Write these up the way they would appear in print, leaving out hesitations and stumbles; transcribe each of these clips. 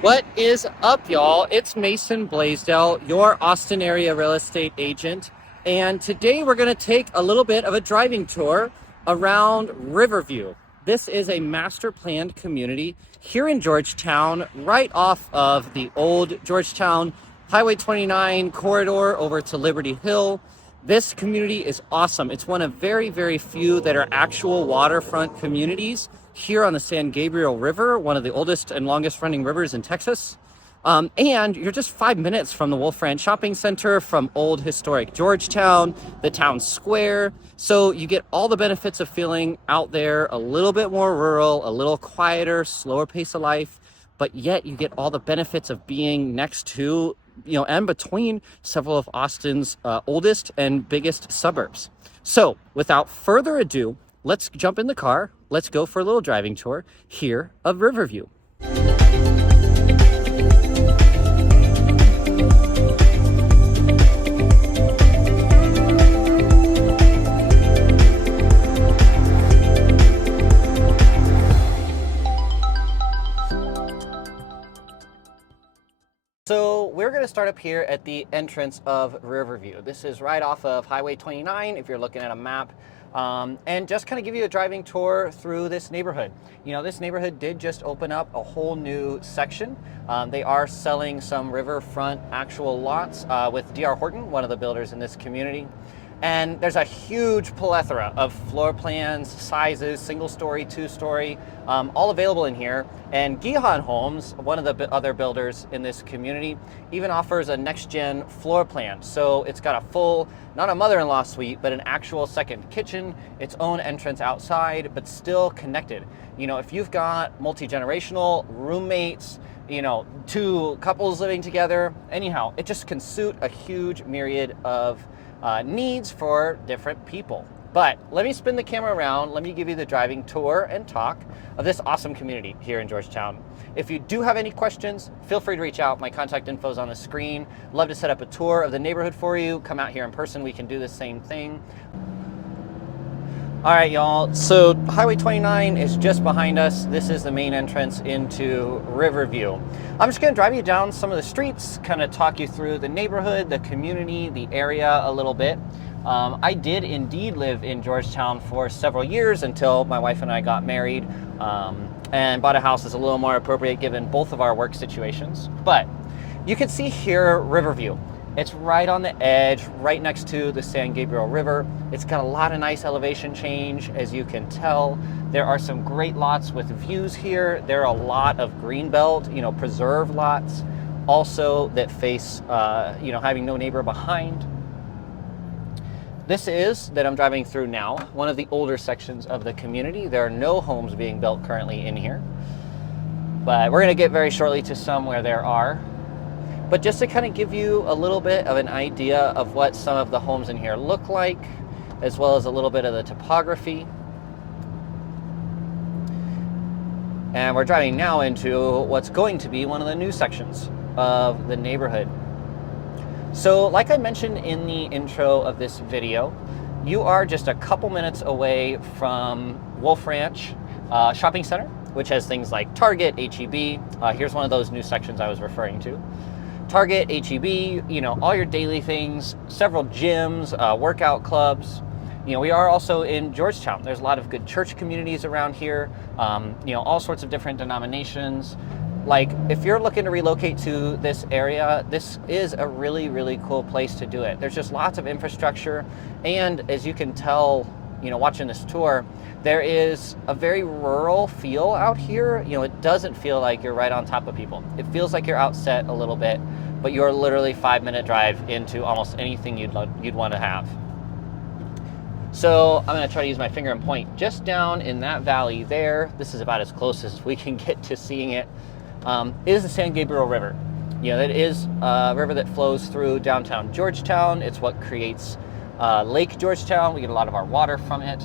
What is up, y'all? It's Mason Bleasdell, your Austin area real estate agent. And today we're going to take a little bit of a driving tour around Riverview. This is a master planned community here in Georgetown, right off of the old Georgetown Highway 29 corridor over to Liberty Hill. This community is awesome. It's one of very, very few that are actual waterfront communities here on the San Gabriel River, one of the oldest and longest running rivers in Texas. And you're just 5 minutes from the Wolf Ranch Shopping Center, from old historic Georgetown, the town square. So you get all the benefits of feeling out there a little bit more rural, a little quieter, slower pace of life, but yet you get all the benefits of being next to, and between several of Austin's oldest and biggest suburbs. So without further ado, let's jump in the car. Let's go for a little driving tour here of Riverview. So we're going to start up here at the entrance of Riverview. This is right off of Highway 29 if you're looking at a map. And just kind of give you a driving tour through this neighborhood. This neighborhood did just open up a whole new section. They are selling some riverfront actual lots with D.R. Horton, one of the builders in this community. And there's a huge plethora of floor plans, sizes, single story, two story, all available in here. And Gehan Homes, one of the other builders in this community, even offers a next-gen floor plan. So it's got a full, not a mother-in-law suite, but an actual second kitchen, its own entrance outside, but still connected. If you've got multi-generational roommates, two couples living together, anyhow, it just can suit a huge myriad of needs for different people. But let me spin the camera around. Let me give you the driving tour and talk of this awesome community here in Georgetown. If you do have any questions, feel free to reach out. My contact info is on the screen. Love to set up a tour of the neighborhood for you. Come out here in person. We can do the same thing. All right, y'all. So Highway 29 is just behind us. This is the main entrance into Riverview. I'm just going to drive you down some of the streets, kind of talk you through the neighborhood, the community, the area a little bit. I did indeed live in Georgetown for several years until my wife and I got married and bought a house that's a little more appropriate given both of our work situations. But you can see here Riverview. It's right on the edge, right next to the San Gabriel River. It's got a lot of nice elevation change, as you can tell. There are some great lots with views here. There are a lot of greenbelt, preserve lots also that face, having no neighbor behind. This is, that I'm driving through now, one of the older sections of the community. There are no homes being built currently in here, but we're going to get very shortly to some where there are. But just to kind of give you a little bit of an idea of what some of the homes in here look like, as well as a little bit of the topography. And we're driving now into what's going to be one of the new sections of the neighborhood. So like I mentioned in the intro of this video, you are just a couple minutes away from Wolf Ranch Shopping Center, which has things like Target, H-E-B. Here's one of those new sections I was referring to. Target, H-E-B, all your daily things, several gyms, workout clubs. We are also in Georgetown. There's a lot of good church communities around here, all sorts of different denominations. Like, if you're looking to relocate to this area, this is a really, really cool place to do it. There's just lots of infrastructure, and as you can tell, watching this tour, there is a very rural feel out here. It doesn't feel like you're right on top of people. It feels like you're outset a little bit, but you're literally 5-minute drive into almost anything you'd want to have. So I'm going to try to use my finger and point just down in that valley there. This is about as close as we can get to seeing it. Is the San Gabriel River. That is a river that flows through downtown Georgetown. It's what creates Lake Georgetown. We get a lot of our water from it.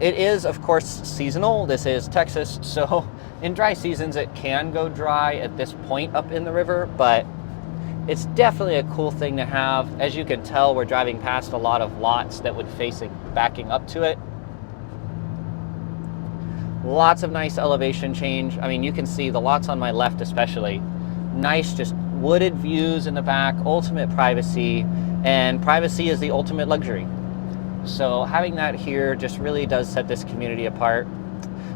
It is, of course, seasonal. This is Texas, so in dry seasons it can go dry at this point up in the river, but it's definitely a cool thing to have. As you can tell, we're driving past a lot of lots that would face backing up to it. Lots of nice elevation change. I mean, you can see the lots on my left especially. Nice, just wooded views in the back, ultimate privacy, and privacy is the ultimate luxury. So having that here just really does set this community apart.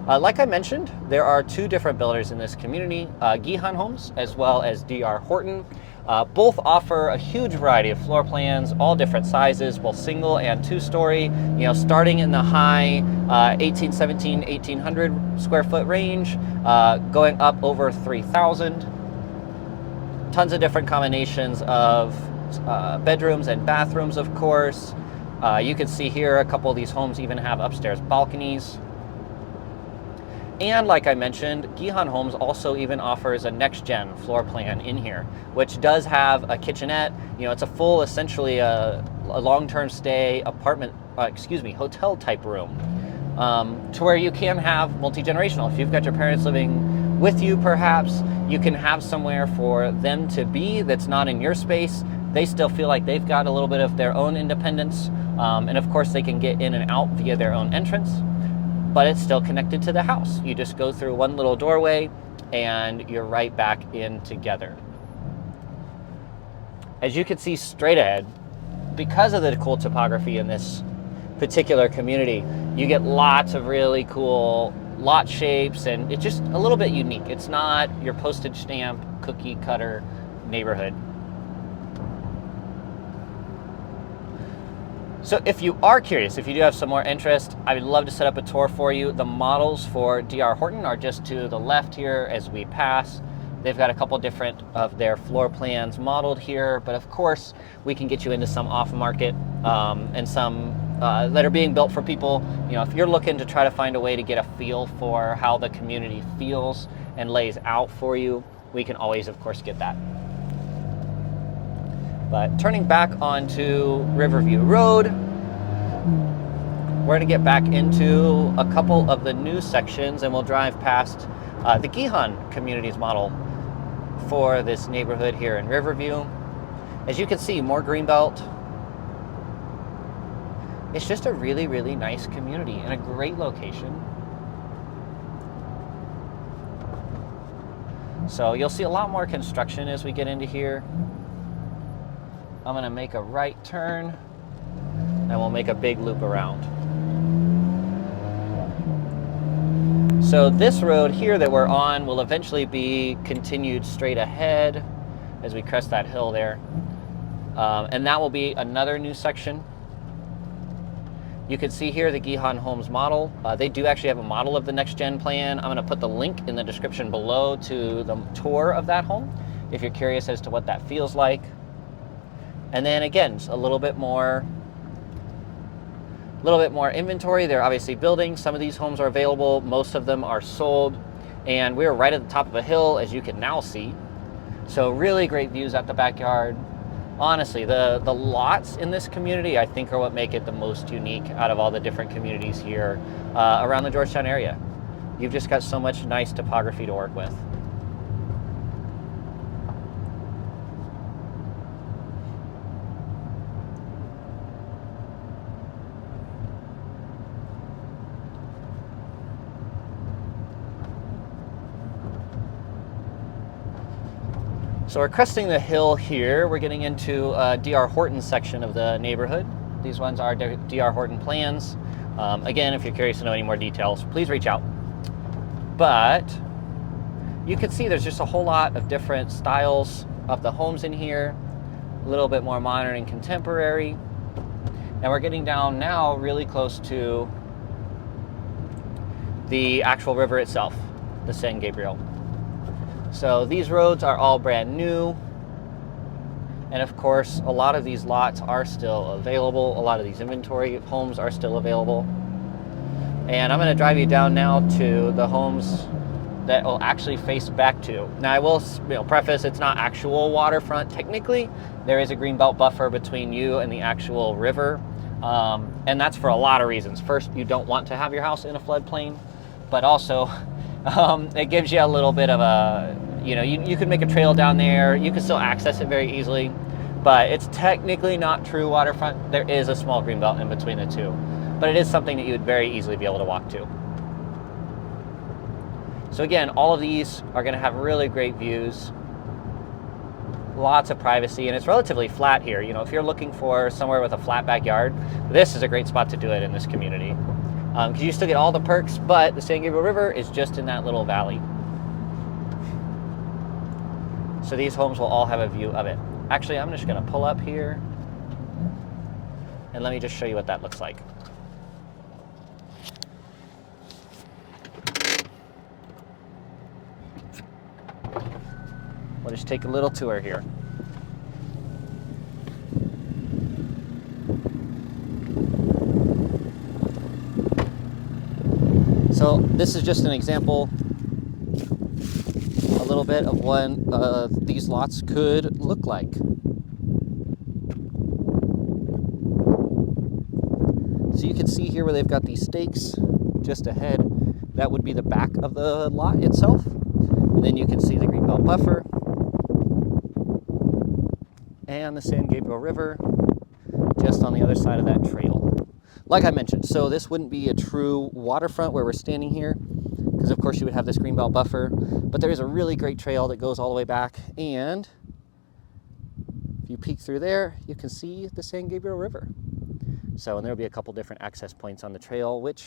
Like I mentioned, there are two different builders in this community, Gehan Homes as well as DR Horton. Both offer a huge variety of floor plans, all different sizes, both single and two-story, you know, starting in the high 1817, 1800 square foot range, going up over 3,000. Tons of different combinations of bedrooms and bathrooms, of course. You can see here a couple of these homes even have upstairs balconies. And like I mentioned, Gehan Homes also even offers a next-gen floor plan in here, which does have a kitchenette. You know, it's a full, essentially a long-term stay apartment, hotel type room, to where you can have multi-generational. If you've got your parents living with you, perhaps, you can have somewhere for them to be that's not in your space. They still feel like they've got a little bit of their own independence. And of course, they can get in and out via their own entrance, but it's still connected to the house. You just go through one little doorway and you're right back in together. As you can see straight ahead, because of the cool topography in this particular community, you get lots of really cool lot shapes, and it's just a little bit unique. It's not your postage stamp cookie cutter neighborhood. So if you are curious, if you do have some more interest, I would love to set up a tour for you. The models for DR Horton are just to the left here as we pass. They've got a couple different of their floor plans modeled here, but of course we can get you into some off-market and some that are being built for people. You know, if you're looking to try to find a way to get a feel for how the community feels and lays out for you, we can always, of course, get that. But turning back onto Riverview Road, we're going to get back into a couple of the new sections, and we'll drive past the Gehan Communities model for this neighborhood here in Riverview. As you can see, more greenbelt. It's just a really, really nice community and a great location. So you'll see a lot more construction as we get into here. I'm going to make a right turn and we'll make a big loop around. So this road here that we're on will eventually be continued straight ahead as we crest that hill there. And that will be another new section. You can see here the Gehan Homes model. They do actually have a model of the next gen plan. I'm going to put the link in the description below to the tour of that home if you're curious as to what that feels like. And then again, a little bit more inventory. They're obviously building. Some of these homes are available. Most of them are sold. And we're right at the top of a hill, as you can now see. So really great views at the backyard. Honestly, the lots in this community, I think, are what make it the most unique out of all the different communities here around the Georgetown area. You've just got so much nice topography to work with. So we're cresting the hill here. We're getting into DR Horton section of the neighborhood. These ones are DR Horton plans. Again, if you're curious to know any more details, please reach out. But you can see there's just a whole lot of different styles of the homes in here. A little bit more modern and contemporary. And we're getting down now really close to the actual river itself, the San Gabriel. So these roads are all brand new. And of course, a lot of these lots are still available. A lot of these inventory homes are still available. And I'm going to drive you down now to the homes that will actually face back to. Now I will preface, it's not actual waterfront technically. There is a greenbelt buffer between you and the actual river. And that's for a lot of reasons. First, you don't want to have your house in a floodplain, but also it gives you a little bit of a, you could make a trail down there. You can still access it very easily, but it's technically not true waterfront. There is a small greenbelt in between the two, but it is something that you would very easily be able to walk to. So again, all of these are going to have really great views, lots of privacy, and it's relatively flat here. You know, if you're looking for somewhere with a flat backyard, this is a great spot to do it in this community. Because you still get all the perks, but the San Gabriel River is just in that little valley. So these homes will all have a view of it. Actually, I'm just going to pull up here, and let me just show you what that looks like. We'll just take a little tour here. So this is just an example, a little bit of what these lots could look like. So you can see here where they've got these stakes just ahead. That would be the back of the lot itself. And then you can see the greenbelt buffer and the San Gabriel River just on the other side of that trail. Like I mentioned, so this wouldn't be a true waterfront where we're standing here, because of course you would have this greenbelt buffer, but there is a really great trail that goes all the way back, and if you peek through there, you can see the San Gabriel River. So, and there'll be a couple different access points on the trail, which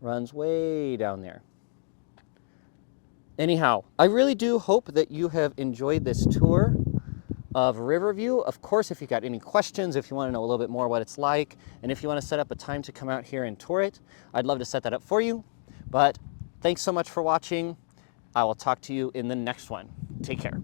runs way down there. Anyhow, I really do hope that you have enjoyed this tour of Riverview. Of course, if you've got any questions, if you want to know a little bit more what it's like, and if you want to set up a time to come out here and tour it, I'd love to set that up for you. But thanks so much for watching. I will talk to you in the next one. Take care.